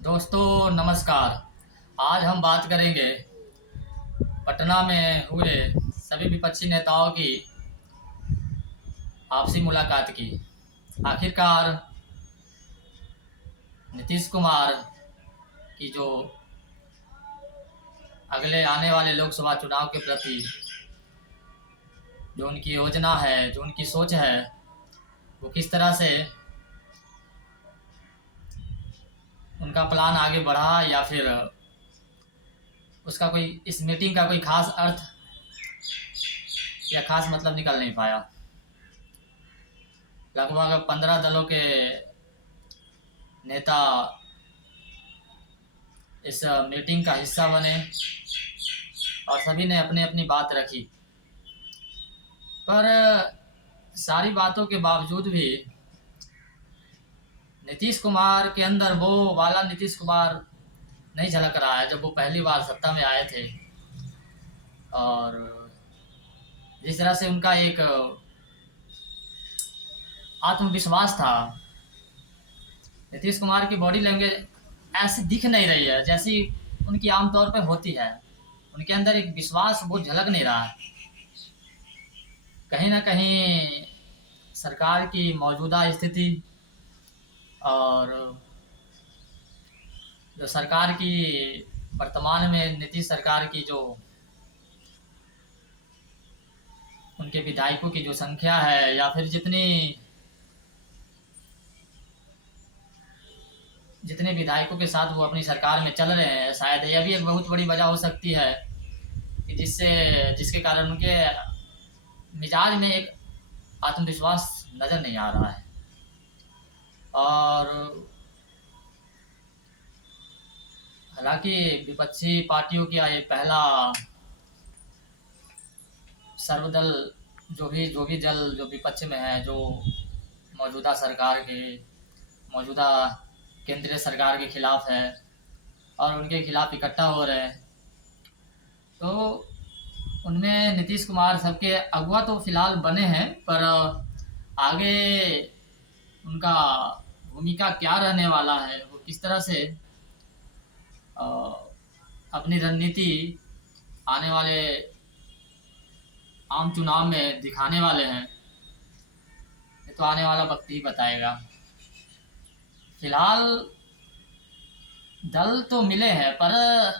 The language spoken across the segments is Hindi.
दोस्तों नमस्कार। आज हम बात करेंगे पटना में हुए सभी विपक्षी नेताओं की आपसी मुलाकात की। आखिरकार नीतीश कुमार की जो अगले आने वाले लोकसभा चुनाव के प्रति जो उनकी योजना है, जो उनकी सोच है, वो किस तरह से उनका प्लान आगे बढ़ा या फिर उसका कोई इस मीटिंग का कोई खास अर्थ या खास मतलब निकल नहीं पाया। लगभग 15 दलों के नेता इस मीटिंग का हिस्सा बने और सभी ने अपनी अपनी बात रखी, पर सारी बातों के बावजूद भी नीतीश कुमार के अंदर वो वाला नीतीश कुमार नहीं झलक रहा है जब वो पहली बार सत्ता में आए थे। और जिस तरह से उनका एक आत्मविश्वास था, नीतीश कुमार की बॉडी लैंग्वेज ऐसी दिख नहीं रही है जैसी उनकी आमतौर पर होती है। उनके अंदर एक विश्वास वो झलक नहीं रहा है। कहीं ना कहीं सरकार की मौजूदा स्थिति और जो सरकार की वर्तमान में नीतीश सरकार की जो उनके विधायकों की जो संख्या है या फिर जितनी जितने विधायकों के साथ वो अपनी सरकार में चल रहे हैं, शायद यह भी एक बहुत बड़ी वजह हो सकती है कि जिसके कारण उनके मिजाज में एक आत्मविश्वास नज़र नहीं आ रहा है। और हालांकि विपक्षी पार्टियों का ये पहला सर्वदल जो भी दल जो विपक्ष में है, जो मौजूदा सरकार के मौजूदा केंद्रीय सरकार के खिलाफ है और उनके खिलाफ इकट्ठा हो रहे हैं, तो उनमें नीतीश कुमार सबके अगुआ तो फिलहाल बने हैं, पर आगे उनका भूमिका क्या रहने वाला है, वो किस तरह से अ, अपनी रणनीति आने वाले आम चुनाव में दिखाने वाले हैं, ये तो आने वाला वक्त ही बताएगा। फिलहाल दल तो मिले हैं, पर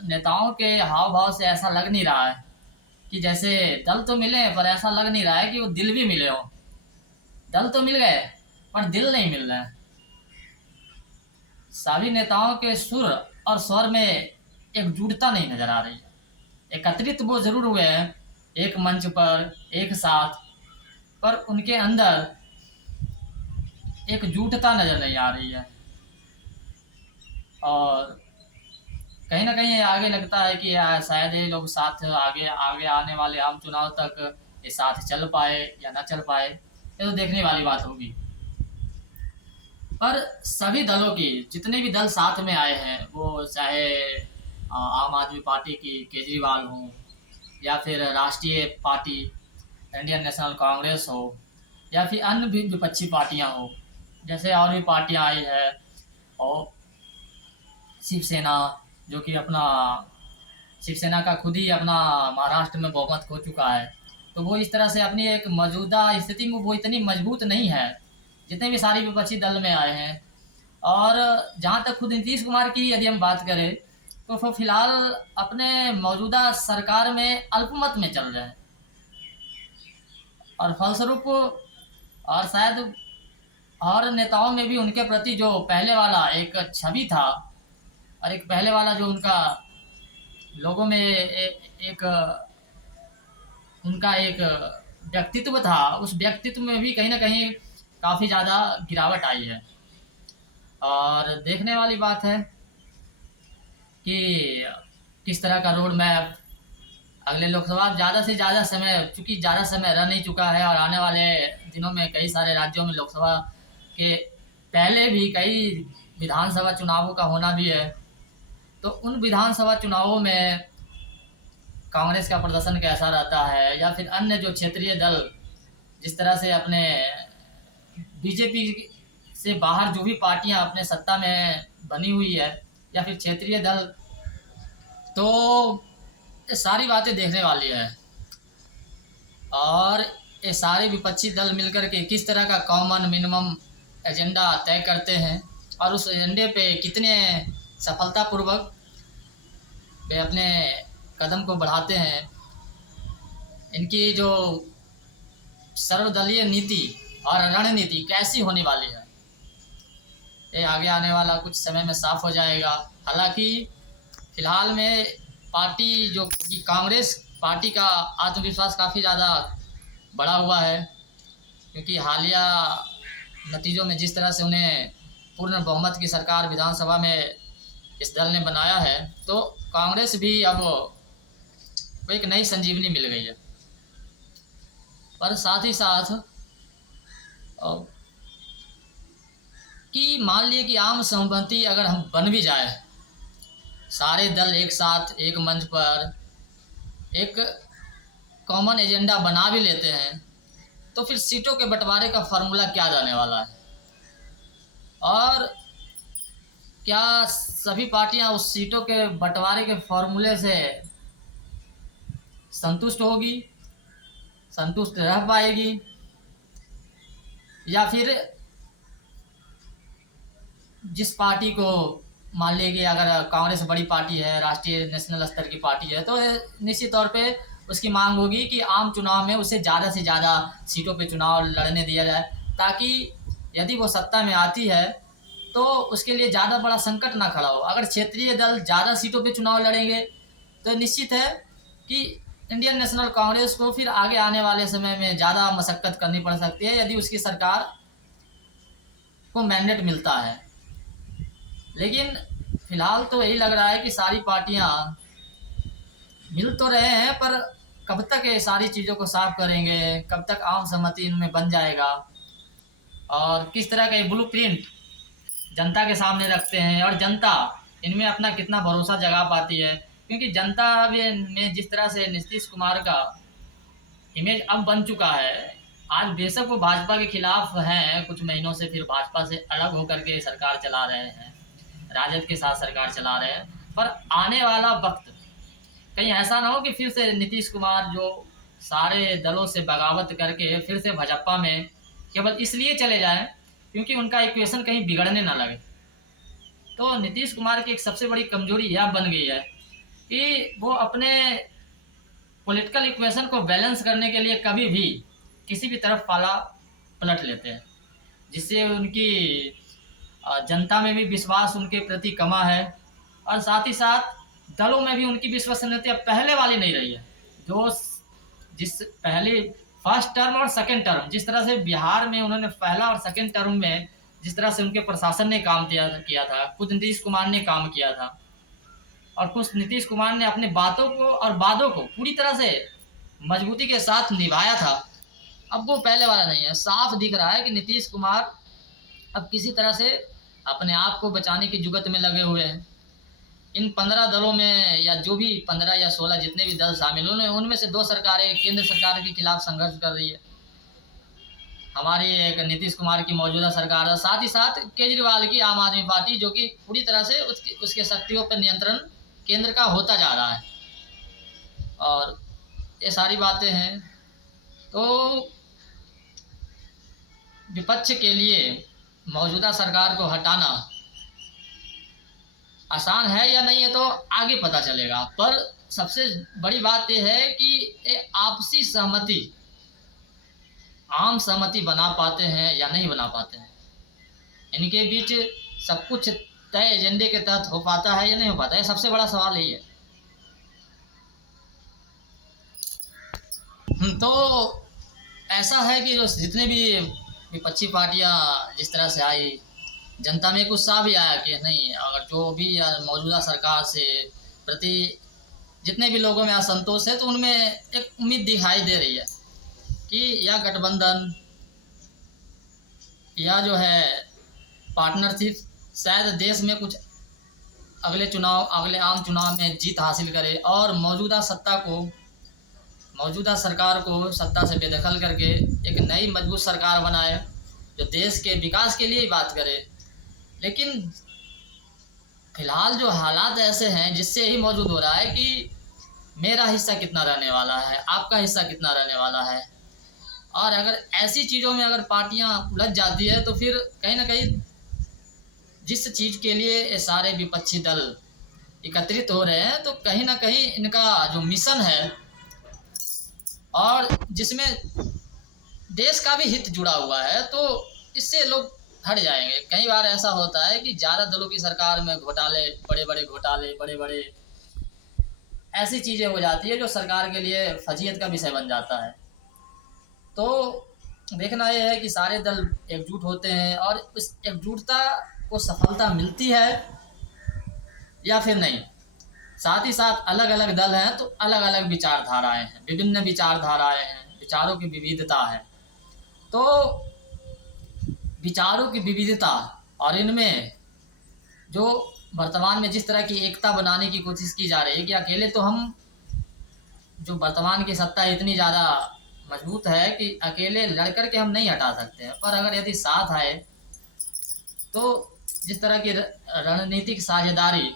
नेताओं के हाव भाव से ऐसा लग नहीं रहा है कि जैसे दल तो मिले हैं पर ऐसा लग नहीं रहा है कि वो दिल भी मिले हों। दल तो मिल गए पर दिल नहीं मिल रहे हैं। सभी नेताओं के सुर और स्वर में एकजुटता नहीं नजर आ रही है। एकत्रित वो जरूर हुए हैं एक मंच पर एक साथ, पर उनके अंदर एकजुटता नजर नहीं आ रही है। और कहीं ना कहीं आगे लगता है कि शायद ये लोग साथ आगे आगे आने वाले आम चुनाव तक ये साथ चल पाए या ना चल पाए, ये तो देखने वाली बात होगी। पर सभी दलों की जितने भी दल साथ में आए हैं, वो चाहे आम आदमी पार्टी की केजरीवाल हो या फिर राष्ट्रीय पार्टी इंडियन नेशनल कांग्रेस हो या फिर अन्य भी विपक्षी पार्टियां हो, जैसे और भी पार्टियां आई है, और शिवसेना जो कि अपना शिवसेना का खुद ही अपना महाराष्ट्र में बहुमत खो चुका है, तो वो इस तरह से अपनी एक मौजूदा स्थिति में वो इतनी मजबूत नहीं है जितने भी सारी विपक्षी दल में आए हैं। और जहाँ तक खुद नीतीश कुमार की यदि हम बात करें, तो वो फिलहाल अपने मौजूदा सरकार में अल्पमत में चल रहे हैं और फलस्वरूप और शायद और नेताओं में भी उनके प्रति जो पहले वाला एक छवि था और एक पहले वाला जो उनका लोगों में एक उनका एक व्यक्तित्व था, उस व्यक्तित्व में भी कहीं ना कहीं काफ़ी ज़्यादा गिरावट आई है। और देखने वाली बात है कि किस तरह का रोड मैप अगले लोकसभा ज़्यादा से ज़्यादा समय, चूँकि ज़्यादा समय रह नहीं चुका है और आने वाले दिनों में कई सारे राज्यों में लोकसभा के पहले भी कई विधानसभा चुनावों का होना भी है, तो उन विधानसभा चुनावों में कांग्रेस का प्रदर्शन कैसा रहता है या फिर अन्य जो क्षेत्रीय दल जिस तरह से अपने बीजेपी से बाहर जो भी पार्टियां अपने सत्ता में बनी हुई है या फिर क्षेत्रीय दल, तो ये सारी बातें देखने वाली है। और ये सारे विपक्षी दल मिलकर के किस तरह का कॉमन मिनिमम एजेंडा तय करते हैं और उस एजेंडे पे कितने सफलतापूर्वक वे अपने कदम को बढ़ाते हैं, इनकी जो सर्वदलीय नीति और रणनीति कैसी होने वाली है, ये आगे आने वाला कुछ समय में साफ हो जाएगा। हालांकि फिलहाल में पार्टी जो कि कांग्रेस पार्टी का आत्मविश्वास काफ़ी ज़्यादा बढ़ा हुआ है, क्योंकि हालिया नतीजों में जिस तरह से उन्हें पूर्ण बहुमत की सरकार विधानसभा में इस दल ने बनाया है, तो कांग्रेस भी अब वो एक नई संजीवनी मिल गई है। पर साथ ही साथ कि मान लिए कि आम सहमति अगर हम बन भी जाए, सारे दल एक साथ एक मंच पर एक कॉमन एजेंडा बना भी लेते हैं, तो फिर सीटों के बंटवारे का फार्मूला क्या जाने वाला है और क्या सभी पार्टियां उस सीटों के बंटवारे के फॉर्मूले से संतुष्ट होगी, संतुष्ट रह पाएगी, या फिर जिस पार्टी को मान लीजिए अगर कांग्रेस बड़ी पार्टी है, राष्ट्रीय नेशनल स्तर की पार्टी है, तो निश्चित तौर पे उसकी मांग होगी कि आम चुनाव में उसे ज़्यादा से ज़्यादा सीटों पे चुनाव लड़ने दिया जाए, ताकि यदि वो सत्ता में आती है तो उसके लिए ज़्यादा बड़ा संकट ना खड़ा हो। अगर क्षेत्रीय दल ज़्यादा सीटों पे चुनाव लड़ेंगे तो निश्चित है कि इंडियन नेशनल कांग्रेस को फिर आगे आने वाले समय में ज़्यादा मशक्क़त करनी पड़ सकती है यदि उसकी सरकार को मैंडेट मिलता है। लेकिन फिलहाल तो यही लग रहा है कि सारी पार्टियां मिल तो रहे हैं, पर कब तक ये सारी चीज़ों को साफ करेंगे, कब तक आम सहमति इनमें बन जाएगा और किस तरह का ये ब्लूप्रिंट जनता के सामने रखते हैं और जनता इनमें अपना कितना भरोसा जगा पाती है। क्योंकि जनता में जिस तरह से नीतीश कुमार का इमेज अब बन चुका है, आज बेशक वो भाजपा के खिलाफ हैं, कुछ महीनों से फिर भाजपा से अलग होकर के सरकार चला रहे हैं, राजद के साथ सरकार चला रहे हैं, पर आने वाला वक्त कहीं ऐसा ना हो कि फिर से नीतीश कुमार जो सारे दलों से बगावत करके फिर से भाजपा में केवल इसलिए चले जाएं क्योंकि उनका इक्वेशन कहीं बिगड़ने ना लगे। तो नीतीश कुमार की एक सबसे बड़ी कमजोरी यह बन गई है कि वो अपने पॉलिटिकल इक्वेशन को बैलेंस करने के लिए कभी भी किसी भी तरफ पाला पलट लेते हैं, जिससे उनकी जनता में भी विश्वास उनके प्रति कमा है और साथ ही साथ दलों में भी उनकी विश्वसनीयता पहले वाली नहीं रही है। जो जिस पहले फर्स्ट टर्म और सेकंड टर्म जिस तरह से बिहार में उन्होंने पहला और सेकंड टर्म में जिस तरह से उनके प्रशासन ने काम किया था, खुद नीतीश कुमार ने काम किया था और कुछ नीतीश कुमार ने अपने बातों को और वादों को पूरी तरह से मजबूती के साथ निभाया था, अब वो पहले वाला नहीं है। साफ दिख रहा है कि नीतीश कुमार अब किसी तरह से अपने आप को बचाने की जुगत में लगे हुए हैं। इन 15 दलों में या जो भी 15 या 16 जितने भी दल शामिल हुए उनमें से 2 सरकारें केंद्र सरकार के खिलाफ संघर्ष कर रही है। हमारी एक नीतीश कुमार की मौजूदा सरकार है, साथ ही साथ केजरीवाल की आम आदमी पार्टी, जो कि पूरी तरह से उसके शक्तियों पर नियंत्रण केंद्र का होता जा रहा है। और ये सारी बातें हैं, तो विपक्ष के लिए मौजूदा सरकार को हटाना आसान है या नहीं है तो आगे पता चलेगा। पर सबसे बड़ी बात यह है कि ये आपसी सहमति, आम सहमति बना पाते हैं या नहीं बना पाते हैं, इनके बीच सब कुछ तय एजेंडे के तहत हो पाता है या नहीं हो पाता है, सबसे बड़ा सवाल यही है। तो ऐसा है कि जितने भी विपक्षी पार्टियां जिस तरह से आई, जनता में एक उत्साह भी आया कि नहीं, अगर जो भी मौजूदा सरकार से प्रति जितने भी लोगों में असंतोष है तो उनमें एक उम्मीद दिखाई दे रही है कि यह गठबंधन या जो है पार्टनरशिप शायद देश में कुछ अगले आम चुनाव में जीत हासिल करे और मौजूदा सरकार को सत्ता से बेदखल करके एक नई मजबूत सरकार बनाए जो देश के विकास के लिए ही बात करे। लेकिन फिलहाल जो हालात ऐसे हैं जिससे यही मौजूद हो रहा है कि मेरा हिस्सा कितना रहने वाला है, आपका हिस्सा कितना रहने वाला है। और अगर ऐसी चीज़ों में अगर पार्टियां उलझ जाती है तो फिर कहीं ना कहीं जिस चीज़ के लिए ये सारे विपक्षी दल एकत्रित हो रहे हैं तो कहीं ना कहीं इनका जो मिशन है और जिसमें देश का भी हित जुड़ा हुआ है तो इससे लोग हट जाएंगे। कई बार ऐसा होता है कि ज़्यादा दलों की सरकार में घोटाले, बड़े बड़े घोटाले, बड़े बड़े ऐसी चीज़ें हो जाती है जो सरकार के लिए फजीहत का विषय बन जाता है। तो देखना यह है कि सारे दल एकजुट होते हैं और इस एकजुटता को सफलता मिलती है या फिर नहीं। साथ ही साथ अलग अलग दल हैं तो अलग अलग विचारधाराएं हैं, विभिन्न विचारधाराएं हैं, विचारों की विविधता है। तो विचारों की विविधता और इनमें जो वर्तमान में जिस तरह की एकता बनाने की कोशिश की जा रही है कि अकेले तो हम, जो वर्तमान की सत्ता इतनी ज़्यादा मजबूत है कि अकेले लड़ कर के हम नहीं हटा सकते हैं, पर अगर यदि साथ आए तो जिस तरह की रणनीतिक साझेदारी,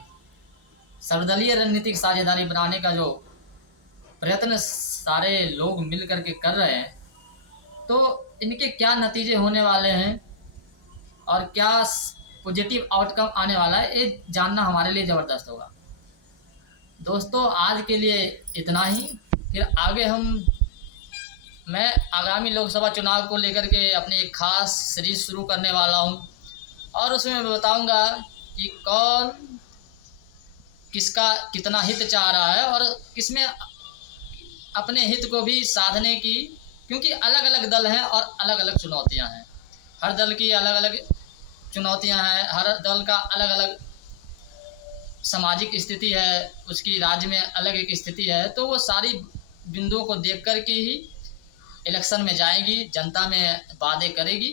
सर्वदलीय रणनीतिक साझेदारी बनाने का जो प्रयत्न सारे लोग मिल करके कर रहे हैं तो इनके क्या नतीजे होने वाले हैं और क्या पॉजिटिव आउटकम आने वाला है ये जानना हमारे लिए ज़बरदस्त होगा। दोस्तों आज के लिए इतना ही, फिर आगे मैं आगामी लोकसभा चुनाव को लेकर के अपनी एक खास सीरीज शुरू करने वाला हूँ और उसमें मैं बताऊँगा कि कौन किसका कितना हित चाह रहा है और किसमें अपने हित को भी साधने की, क्योंकि अलग अलग दल हैं और अलग अलग चुनौतियां हैं। हर दल की अलग अलग चुनौतियां हैं, हर दल का अलग अलग सामाजिक स्थिति है, उसकी राज्य में अलग एक स्थिति है। तो वो सारी बिंदुओं को देख कर के ही इलेक्शन में जाएगी, जनता में वादे करेगी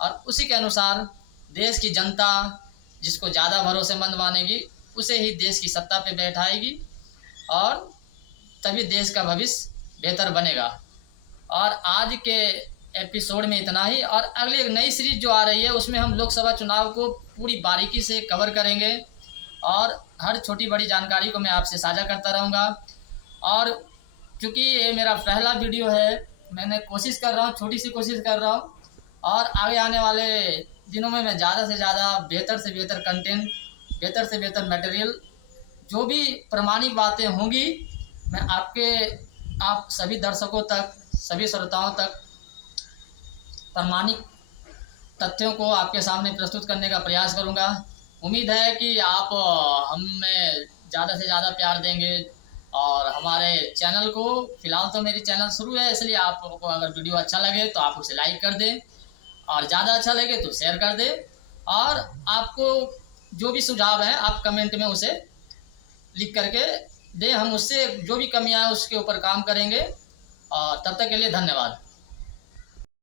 और उसी के अनुसार देश की जनता जिसको ज़्यादा भरोसेमंद मानेगी उसे ही देश की सत्ता पे बैठाएगी और तभी देश का भविष्य बेहतर बनेगा। और आज के एपिसोड में इतना ही, और अगली एक नई सीरीज जो आ रही है उसमें हम लोकसभा चुनाव को पूरी बारीकी से कवर करेंगे और हर छोटी बड़ी जानकारी को मैं आपसे साझा करता रहूँगा। और क्योंकि ये मेरा पहला वीडियो है, मैंने कोशिश कर रहा हूँ, छोटी सी कोशिश कर रहा हूँ और आगे आने वाले दिनों में मैं ज़्यादा से ज़्यादा बेहतर से बेहतर कंटेंट, बेहतर से बेहतर मटेरियल, जो भी प्रामाणिक बातें होंगी मैं आप सभी दर्शकों तक, सभी श्रोताओं तक प्रामाणिक तथ्यों को आपके सामने प्रस्तुत करने का प्रयास करूंगा। उम्मीद है कि आप हमें ज़्यादा से ज़्यादा प्यार देंगे और हमारे चैनल को, फिलहाल तो मेरी चैनल शुरू है इसलिए आपको अगर वीडियो अच्छा लगे तो आप उसे लाइक कर दें और ज़्यादा अच्छा लगे तो शेयर कर दें और आपको जो भी सुझाव है आप कमेंट में उसे लिख करके दें। हम उससे जो भी कमियां हैं उसके ऊपर काम करेंगे और तब तक के लिए धन्यवाद।